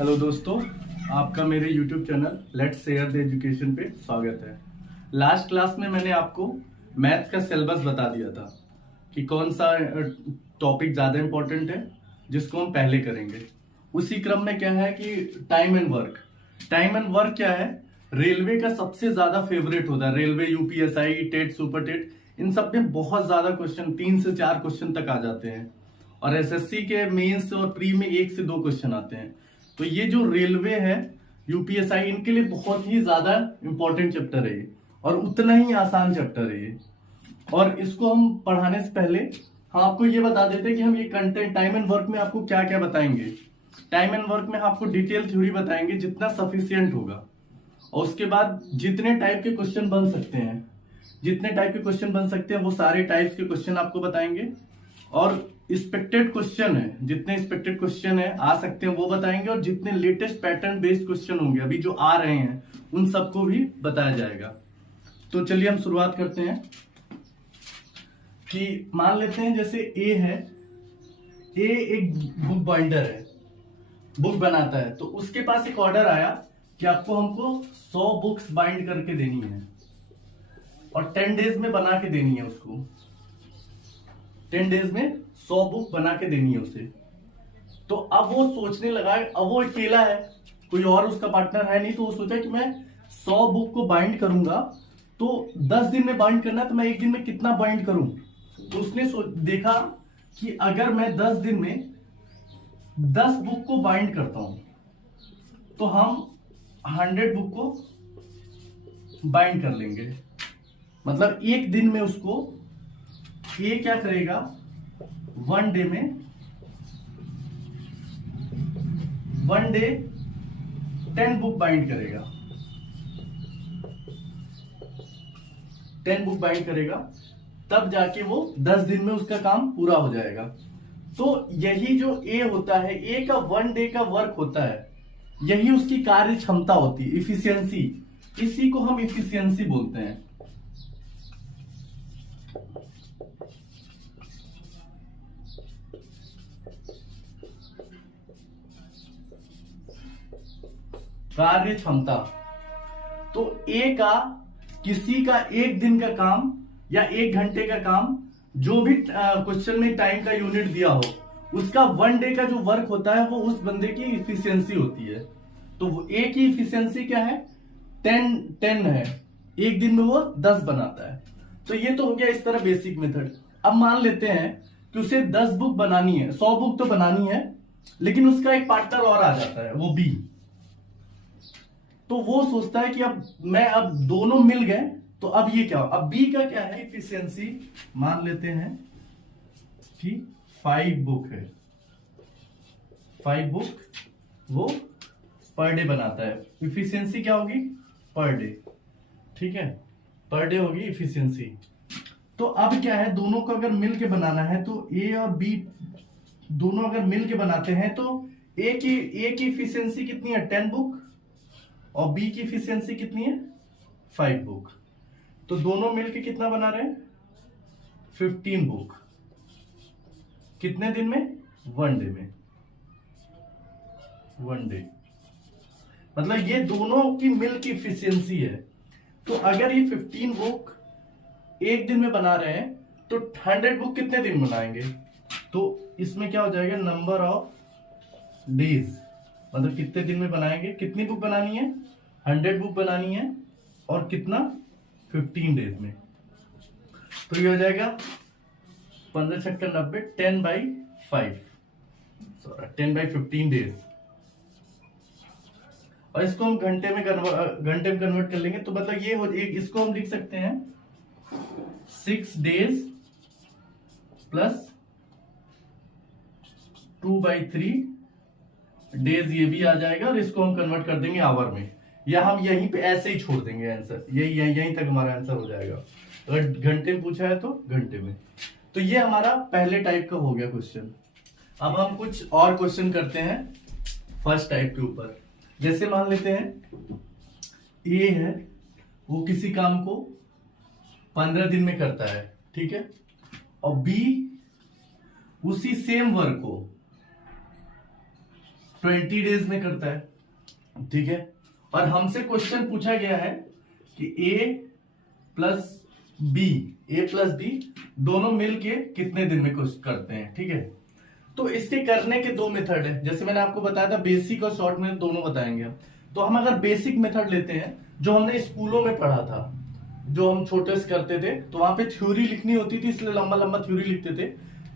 Hello दोस्तों, आपका मेरे YouTube channel let's share the education पे स्वागत है। लास्ट क्लास में मैंने आपको मैथ्स का सिलेबस बता दिया था कि कौन सा टॉपिक ज़्यादा इम्पोर्टेंट है जिसको हम पहले करेंगे। उसी क्रम में क्या है कि time and work. Time and work क्या है, रेलवे का सबसे ज़्यादा फेवरेट होता है। Railway, UPSI, TET, super TET, इन सब में बहुत ज़्यादा क्वेश्चन, 3 से 4 क्वेश्चन तक आ जाते हैं। और एसएससी के मेंस और प्री में 1 से 2 क्वेश्चन आते हैं। तो ये जो रेलवे है, यूपीएसआई, इनके लिए बहुत ही ज्यादा इंपॉर्टेंट चैप्टर है ये, और उतना ही आसान चैप्टर है ये। और इसको हम पढ़ाने से पहले हम आपको ये बता देते हैं कि हम ये कंटेंट टाइम एंड वर्क में आपको क्या क्या बताएंगे। टाइम एंड वर्क में आपको डिटेल थ्योरी बताएंगे जितना सफिशियंट होगा, और उसके बाद जितने टाइप के क्वेश्चन बन सकते हैं, वो सारे टाइप्स के क्वेश्चन आपको बताएंगे। और एक्सपेक्टेड क्वेश्चन है, जितने एक्सपेक्टेड क्वेश्चन है आ सकते हैं वो बताएंगे, और जितने लेटेस्ट पैटर्न बेस्ड क्वेश्चन होंगे अभी जो आ रहे हैं उन सबको भी बताया जाएगा। तो चलिए हम शुरुआत करते हैं कि मान लेते हैं जैसे ए है, ए एक बुक बाइंडर है, बुक बनाता है। तो उसके पास एक ऑर्डर आया कि हमको 100 बुक्स बाइंड करके देनी है और 10 डेज में बना के देनी है उसको। 10 डेज में 100 बुक बना के देनी है उसे। तो अब वो सोचने लगा, अब वो अकेला है, कोई और उसका पार्टनर है नहीं, तो वो सोचा कि मैं 100 बुक को बाइंड करूंगा, तो 10 दिन में बाइंड करना, तो मैं एक दिन में कितना बाइंड करूं। तो उसने देखा कि अगर मैं 10 दिन में 10 बुक को बाइंड करता हूं तो हम 100 बुक को बाइंड कर लेंगे। मतलब एक दिन में उसको ये क्या करेगा, 1 डे में 10 बुक बाइंड करेगा। 10 बुक बाइंड करेगा, तब जाके वो 10 दिन में उसका काम पूरा हो जाएगा। तो यही जो ए होता है, ए का 1 डे का वर्क होता है, यही उसकी कार्य क्षमता होती है, इफिशियंसी। इसी को हम इफिशियंसी बोलते हैं। कार्य क्षमता। तो ए का, किसी का एक दिन का काम या 1 घंटे का काम, जो भी क्वेश्चन में टाइम का यूनिट दिया हो, उसका 1 डे का जो वर्क होता है वो उस बंदे की इफिशियंसी होती है। तो ए की इफिशियंसी क्या है, 10 है। एक दिन में वो 10 बनाता है। तो ये तो हो गया इस तरह बेसिक मेथड। अब मान लेते हैं कि उसे 10 बुक बनानी है, 100 बुक तो बनानी है, लेकिन उसका एक पार्टनर और आ जाता है, वो बी। तो वो सोचता है कि अब दोनों मिल गए, तो अब ये क्या हो, अब बी का क्या है इफिशियंसी, मान लेते हैं कि 5 बुक है। 5 बुक वो पर डे बनाता है। इफिशियंसी क्या होगी, पर डे। ठीक है, पर डे होगी इफिशियंसी। तो अब क्या है, दोनों को अगर मिल के बनाना है, तो ए और बी दोनों अगर मिल के बनाते हैं, तो ए की इफिशियंसी कितनी है, 10 बुक, और बी की इफिशियंसी कितनी है, 5 बुक। तो दोनों मिलके कितना बना रहे हैं, 15 बुक। कितने दिन में, 1 डे में। 1 डे मतलब ये दोनों की मिल की इफिशियंसी है। तो अगर ये 15 बुक एक दिन में बना रहे हैं, तो 100 बुक कितने दिन बनाएंगे। तो इसमें क्या हो जाएगा, नंबर ऑफ डेज, मतलब कितने दिन में बनाएंगे, कितनी बुक बनानी है, 100 बुक बनानी है, और कितना, 15 डेज में। तो ये हो जाएगा 15 छक्का 90, 10/15 डेज। और इसको हम घंटे में कन्वर्ट कर लेंगे, तो मतलब ये इसको हम लिख सकते हैं 6 डेज प्लस 2/3 डेज, ये भी आ जाएगा। और इसको हम कन्वर्ट कर देंगे आवर में, या हम यहीं पे ऐसे ही छोड़ देंगे आंसर, यहीं तक हमारा आंसर हो जाएगा। अगर घंटे में पूछा है तो घंटे में। तो ये हमारा पहले टाइप का हो गया क्वेश्चन। अब हम कुछ और क्वेश्चन करते हैं फर्स्ट टाइप के ऊपर। जैसे मान लेते हैं ए है, वो किसी काम को 15 दिन में करता है, ठीक है, और बी उसी सेम वर्क को 20 डेज में करता है, ठीक है। और हमसे क्वेश्चन पूछा गया है कि ए प्लस बी दोनों मिलके कितने दिन में कुछ करते हैं, ठीक है। तो इसके करने के दो मेथड है, जैसे मैंने आपको बताया था बेसिक और शॉर्ट में दोनों बताएंगे हम। तो हम अगर बेसिक मेथड लेते हैं जो हमने स्कूलों में पढ़ा था, जो हम छोटे से करते थे, तो वहां पे थ्योरी लिखनी होती थी, इसलिए लंबा लंबा थ्योरी लिखते थे।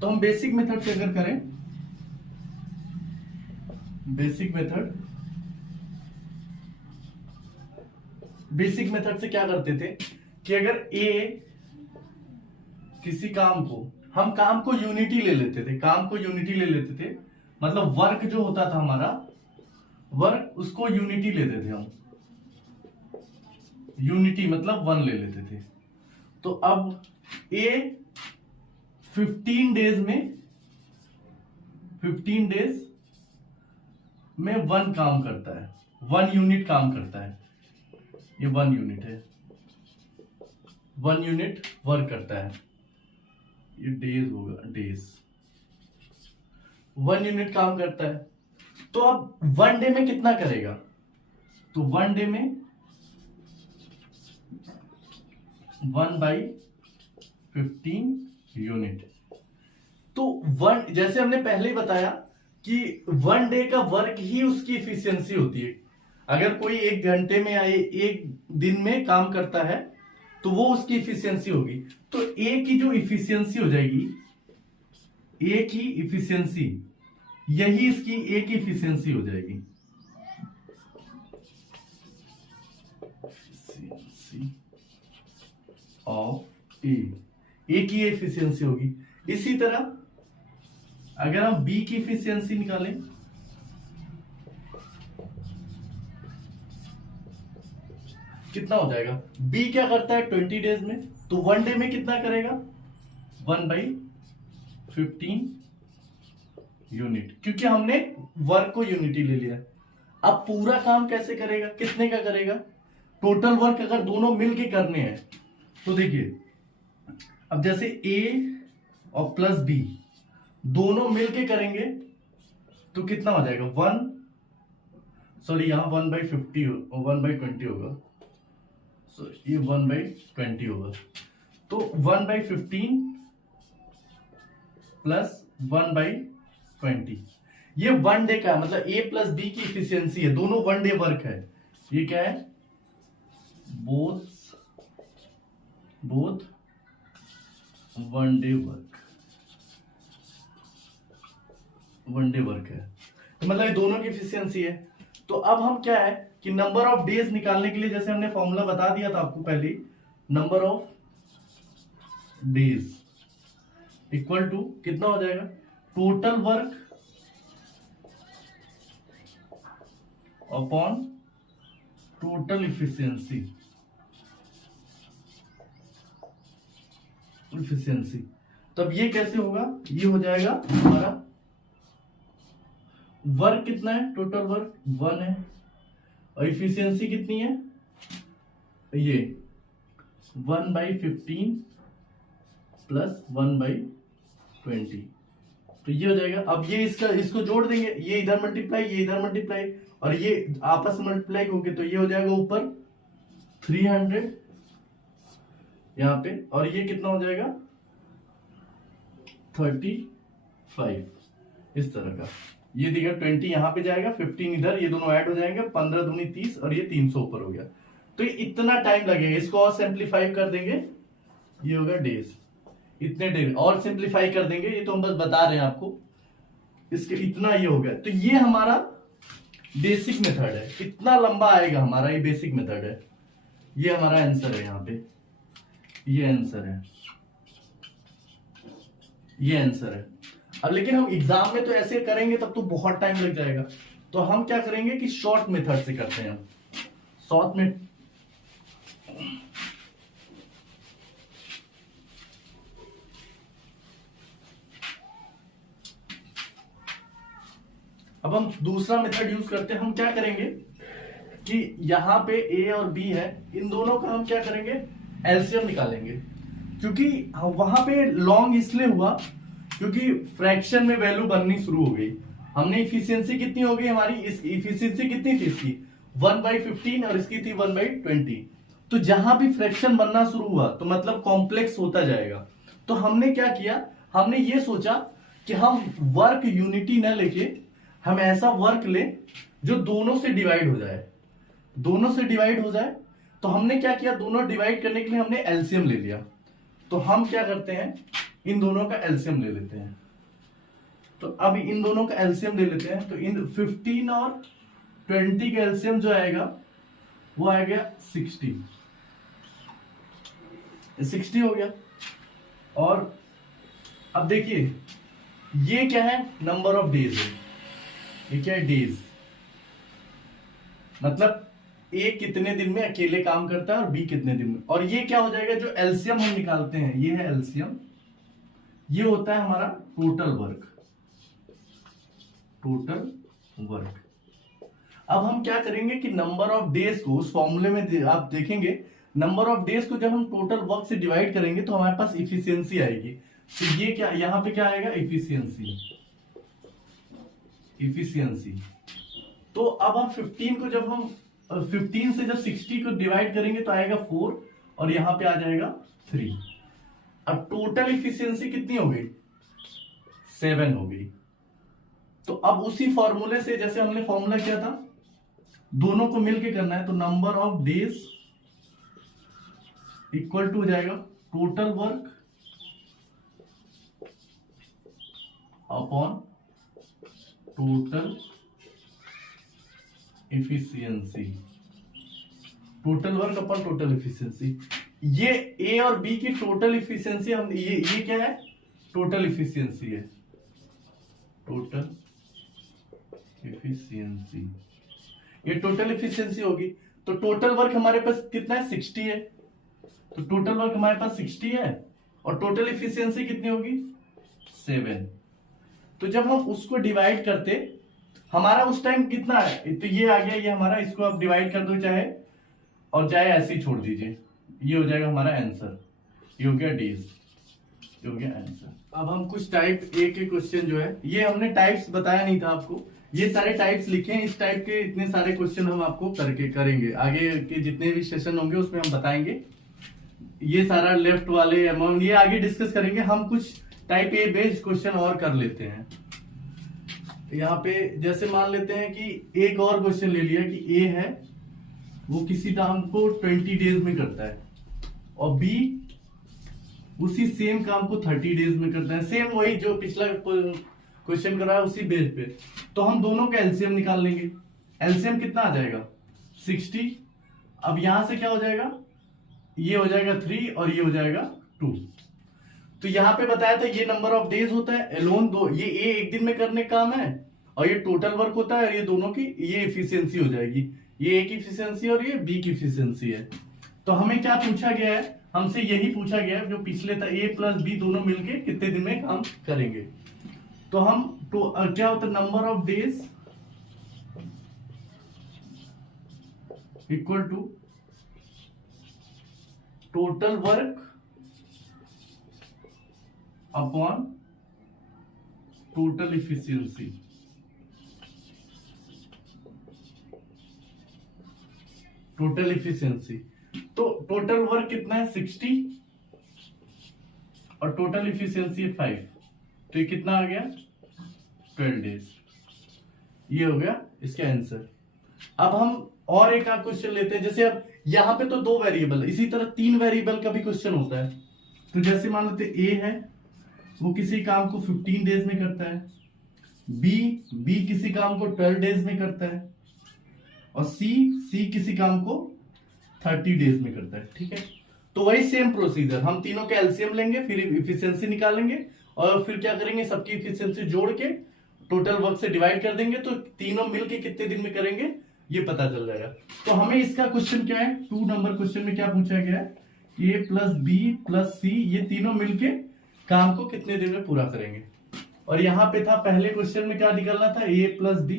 तो हम बेसिक मेथड से अगर करें, बेसिक मेथड से क्या करते थे कि अगर ए किसी काम को, हम काम को यूनिटी ले लेते थे, मतलब वर्क जो होता था हमारा वर्क, उसको यूनिटी लेते थे हम, यूनिटी मतलब 1 ले लेते थे। तो अब ए 15 डेज में 1 काम करता है, 1 यूनिट काम करता है, ये 1 यूनिट है, 1 यूनिट वर्क करता है, ये डेज होगा, डेज 1 यूनिट काम करता है। तो अब 1 डे में कितना करेगा, तो 1 डे में 1/15 यूनिट। तो 1, जैसे हमने पहले ही बताया कि 1 डे का वर्क ही उसकी इफिशियंसी होती है। अगर कोई 1 घंटे में या 1 दिन में काम करता है तो वो उसकी इफिशियंसी होगी। तो ए की जो इफिशियंसी हो जाएगी, ए की इफिशियंसी, यही इसकी ए की इफिशियंसी हो जाएगी, इफिशियंसी ऑफ ए की एफिशिएंसी होगी। इसी तरह अगर हम बी की एफिशिएंसी निकालें, कितना हो जाएगा, बी क्या करता है 20 डेज में, तो 1 डे में कितना करेगा 1/15 यूनिट, क्योंकि हमने वर्क को यूनिटी ले लिया। अब पूरा काम कैसे करेगा, कितने का करेगा, टोटल वर्क अगर दोनों मिलके करने हैं तो देखिए, अब जैसे ए और प्लस बी दोनों मिलके करेंगे तो कितना हो जाएगा, यहां 1/20 होगा, ये 1/20 होगा। तो 1/15 प्लस 1/20, ये 1 डे का, मतलब ए प्लस बी की इफिशियंसी है, दोनों 1 डे वर्क है। ये क्या है, बोथ 1 डे वर्क है, तो मतलब ये दोनों की इफिशियंसी है। तो अब हम क्या है कि नंबर ऑफ डेज निकालने के लिए, जैसे हमने फॉर्मूला बता दिया था आपको पहले, number of days equal to कितना हो जाएगा, total work upon total efficiency. तब ये कैसे होगा, ये हो जाएगा हमारा वर्क कितना है, टोटल वर्क 1 है, और इफिशियंसी कितनी है, ये 1/15 प्लस 1/20, तो ये हो जाएगा। अब ये इसको जोड़ देंगे, ये इधर मल्टीप्लाई, ये इधर मल्टीप्लाई, और ये आपस में मल्टीप्लाई होंगे, तो ये हो जाएगा ऊपर 300 यहां पे, और ये कितना हो जाएगा 35, इस तरह का। ये देखिए 20 यहां पे जाएगा, 15 इधर, ये दोनों ऐड हो जाएंगे, 15 दूनी 30, और ये 300 ऊपर हो गया। तो ये इतना टाइम लगेगा, इसको और सिंप्लीफाई कर देंगे, ये होगा डेज, इतने डेज और सिंप्लीफाई कर देंगे, ये तो हम बस बता रहे हैं आपको, इसके इतना ये हो गया। तो ये हमारा बेसिक मेथड है, कितना लंबा आएगा हमारा, ये बेसिक मेथड है, ये हमारा आंसर है, यहाँ पे ये आंसर है, ये आंसर है। अब लेकिन हम एग्जाम में तो ऐसे करेंगे तब तो बहुत टाइम लग जाएगा, तो हम क्या करेंगे कि शॉर्ट मेथड से करते हैं, हम शॉर्ट में अब हम दूसरा मेथड यूज करते हैं। हम क्या करेंगे कि यहां पे ए और बी है, इन दोनों का हम क्या करेंगे, एलसीएम निकालेंगे, क्योंकि वहां पे लॉन्ग इसलिए हुआ क्योंकि फ्रैक्शन में वैल्यू बननी शुरू हो गई। हमने इफिशियंसी कितनी हो गई हमारी, इस इफिशियंसी कितनी थी इसकी 1/15 और इसकी थी 1/20। तो जहां भी फ्रैक्शन बनना शुरू हुआ तो मतलब कॉम्प्लेक्स होता जाएगा। तो हमने क्या किया, हमने ये सोचा कि हम वर्क यूनिटी न लेके हम ऐसा वर्क ले जो दोनों से डिवाइड हो जाए, दोनों से डिवाइड हो जाए। तो हमने क्या किया, दोनों डिवाइड करने के लिए हमने एलसीएम ले लिया। तो हम क्या करते हैं, इन दोनों का एलसीएम ले लेते हैं। तो अब इन दोनों का एलसीएम ले लेते हैं। तो इन 15 और 20 का एलसीएम जो आएगा वो आएगा 60 हो गया। और अब देखिए ये क्या है, नंबर ऑफ डेज है, ये क्या है, डेज। मतलब ए कितने दिन में अकेले काम करता है और बी कितने दिन में। और ये क्या हो जाएगा, जो एलसीएम हम निकालते हैं ये है एलसीएम, ये होता है हमारा टोटल वर्क, टोटल वर्क। अब हम क्या करेंगे कि नंबर ऑफ डेज को उस फॉर्मूले में आप देखेंगे, नंबर ऑफ डेज को जब हम टोटल वर्क से डिवाइड करेंगे तो हमारे पास इफिशियंसी आएगी। तो ये क्या, यहां पे क्या आएगा, इफिशियंसी, इफिशियंसी। तो अब हम 15 को जब हम 15 से जब 60 को डिवाइड करेंगे तो आएगा 4 और यहां पे आ जाएगा 3। अब टोटल इफिशियंसी कितनी हो गई, 7 हो गई। तो अब उसी फॉर्मूले से जैसे हमने फॉर्मूला किया था, दोनों को मिलके करना है। तो number of days equal to हो जाएगा total work upon total efficiency, total work upon total efficiency. ये ए और बी की टोटल इफिशियंसी, हम ये क्या है, टोटल इफिशियंसी है, टोटल इफिशियंसी, ये टोटल इफिशियंसी होगी। तो टोटल वर्क हमारे पास कितना है, 60 है। तो टोटल वर्क हमारे पास 60 है और टोटल इफिशियंसी कितनी होगी, 7। तो जब हम उसको डिवाइड करते हमारा उस टाइम कितना है, तो ये आ गया, ये हमारा, इसको आप डिवाइड कर दो चाहे, और चाहे ऐसे ही छोड़ दीजिए, ये हो जाएगा हमारा आंसर, ये हो गया डेज, ये हो गया आंसर। अब हम कुछ टाइप ए के क्वेश्चन जो है, ये हमने टाइप्स बताया नहीं था आपको, ये सारे टाइप्स लिखे हैं। इस टाइप के इतने सारे क्वेश्चन हम आपको करके करेंगे, आगे के जितने भी सेशन होंगे उसमें हम बताएंगे। ये सारा लेफ्ट वाले अमाउंट ये आगे डिस्कस करेंगे। हम कुछ टाइप ए बेस्ड क्वेश्चन और कर लेते हैं। यहाँ पे जैसे मान लेते हैं कि एक और क्वेश्चन ले लिया कि ए है वो किसी काम को 20 डेज में करता है और बी उसी सेम काम को 30 डेज में करता है, सेम वही जो पिछला क्वेश्चन करा है उसी बेस पे। तो हम दोनों का एलसीएम निकाल लेंगे। एलसीएम कितना आ जाएगा, 60। अब यहां से क्या हो जाएगा, ये हो जाएगा 3 और ये हो जाएगा 2। तो यहाँ पे बताया था ये नंबर ऑफ डेज होता है, एलोन दो, ये ए एक दिन में करने का काम है और ये टोटल वर्क होता है और ये दोनों की ये इफिशियंसी हो जाएगी, ये ए की इफिशियंसी और ये बी की इफिशियंसी है। तो हमें क्या पूछा गया है, हमसे यही पूछा गया है जो पिछले था, ए प्लस बी दोनों मिलके कितने दिन में काम करेंगे। तो हम क्या होता है, number of days equal to total work upon total efficiency. Total efficiency, तो टोटल वर्क कितना है 60 और टोटल इफिशियंसी है 5, तो ये कितना आ गया 12 डेज। ये हो गया इसका आंसर। अब हम और एक क्वेश्चन लेते हैं, जैसे अब यहां पे तो 2 वेरिएबल है, इसी तरह 3 वेरिएबल का भी क्वेश्चन होता है। तो जैसे मान लेते ए है वो किसी काम को 15 डेज में करता है, बी किसी काम को 12 डेज में करता है और सी किसी काम को 30 डेज में करता है। ठीक है, तो वही सेम प्रोसीजर, हम तीनों के एलसीएम लेंगे, फिर इफिशियंसी निकालेंगे और फिर क्या करेंगे, सबकी इफिशियंसी जोड़ के टोटल वर्क से डिवाइड कर देंगे, तो तीनों मिलके कितने दिन में करेंगे ये पता चल जाएगा। तो हमें इसका क्वेश्चन क्या है, 2 नंबर क्वेश्चन में क्या पूछा गया है, ए प्लस बी प्लस सी ये तीनों मिलके काम को कितने दिन में पूरा करेंगे। और यहां पे था पहले क्वेश्चन में क्या निकलना था, ए प्लस बी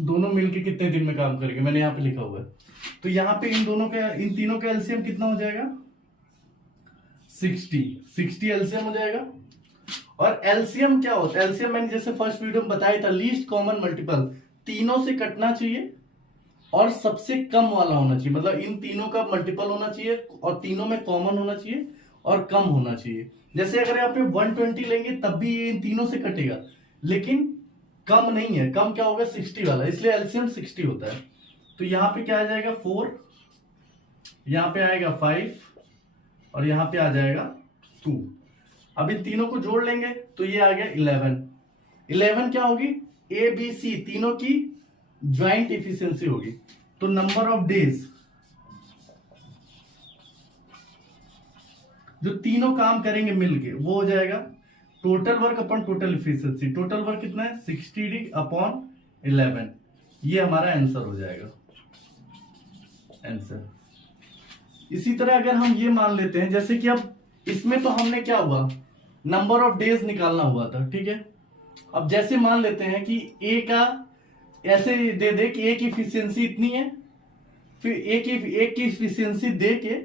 दोनों मिलके कितने दिन में काम करेंगे, मैंने यहाँ पे लिखा हुआ है। तो यहाँ पे इन तीनों का एलसीएम कितना हो जाएगा 60 एलसीएम हो जाएगा। और एलसीएम क्या होता है? एलसीएम मैंने जैसे फर्स्ट वीडियो में बताया था, लीस्ट कॉमन मल्टीपल, तीनों से कटना चाहिए और सबसे कम वाला होना चाहिए, मतलब इन तीनों का मल्टीपल होना चाहिए और तीनों में कॉमन होना चाहिए और कम होना चाहिए। जैसे अगर आप 120 लेंगे तब भी ये इन तीनों से कटेगा, लेकिन कम नहीं है। कम क्या होगा? 60 वाला, इसलिए एलसीएम 60 होता है। तो यहां पे क्या आ जाएगा? 4, यहां पे आएगा 5 और यहां पे आ जाएगा 2। अब इन तीनों को जोड़ लेंगे तो ये आ गया 11। 11 क्या होगी? ए बी सी तीनों की ज्वाइंट इफिशियंसी होगी। तो नंबर ऑफ डेज जो तीनों काम करेंगे मिलके वो हो जाएगा total work upon total efficiency. Total work कितना है? 60 अपॉन 11। ये हमारा आंसर हो जाएगा, आंसर। इसी तरह अगर हम ये मान लेते हैं, जैसे कि अब इसमें तो हमने क्या हुआ, नंबर ऑफ डेज निकालना हुआ था, ठीक है। अब जैसे मान लेते हैं कि ए का ऐसे दे दे कि ए की इफिशियंसी इतनी है, फिर ए की इफिशियंसी दे के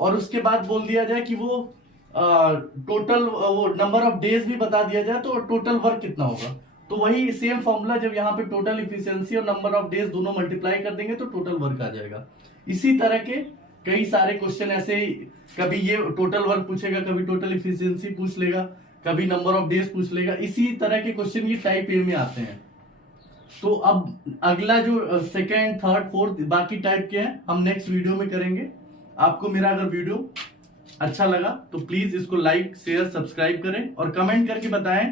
और उसके बाद बोल दिया जाए कि वो टोटल वो नंबर ऑफ डेज भी बता दिया जाए तो टोटल वर्क कितना होगा। तो वही सेम फॉर्मूला, जब यहाँ पे टोटल इफिशियंसी और नंबर ऑफ डेज दोनों मल्टीप्लाई कर देंगे तो टोटल वर्क आ जाएगा। इसी तरह के कई सारे क्वेश्चन ऐसे ही, कभी ये टोटल वर्क पूछेगा, कभी टोटल इफिशियंसी पूछ लेगा, कभी नंबर ऑफ डेज पूछ लेगा। इसी तरह के क्वेश्चन ये टाइप ए में आते हैं। तो अब अगला जो सेकेंड, थर्ड, फोर्थ बाकी टाइप के हैं हम नेक्स्ट वीडियो में करेंगे। आपको मेरा अगर वीडियो अच्छा लगा तो प्लीज इसको लाइक, शेयर, सब्सक्राइब करें और कमेंट करके बताएं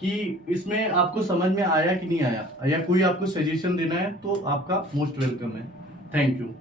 कि इसमें आपको समझ में आया कि नहीं आया, या कोई आपको सजेशन देना है तो आपका मोस्ट वेलकम है। Thank you.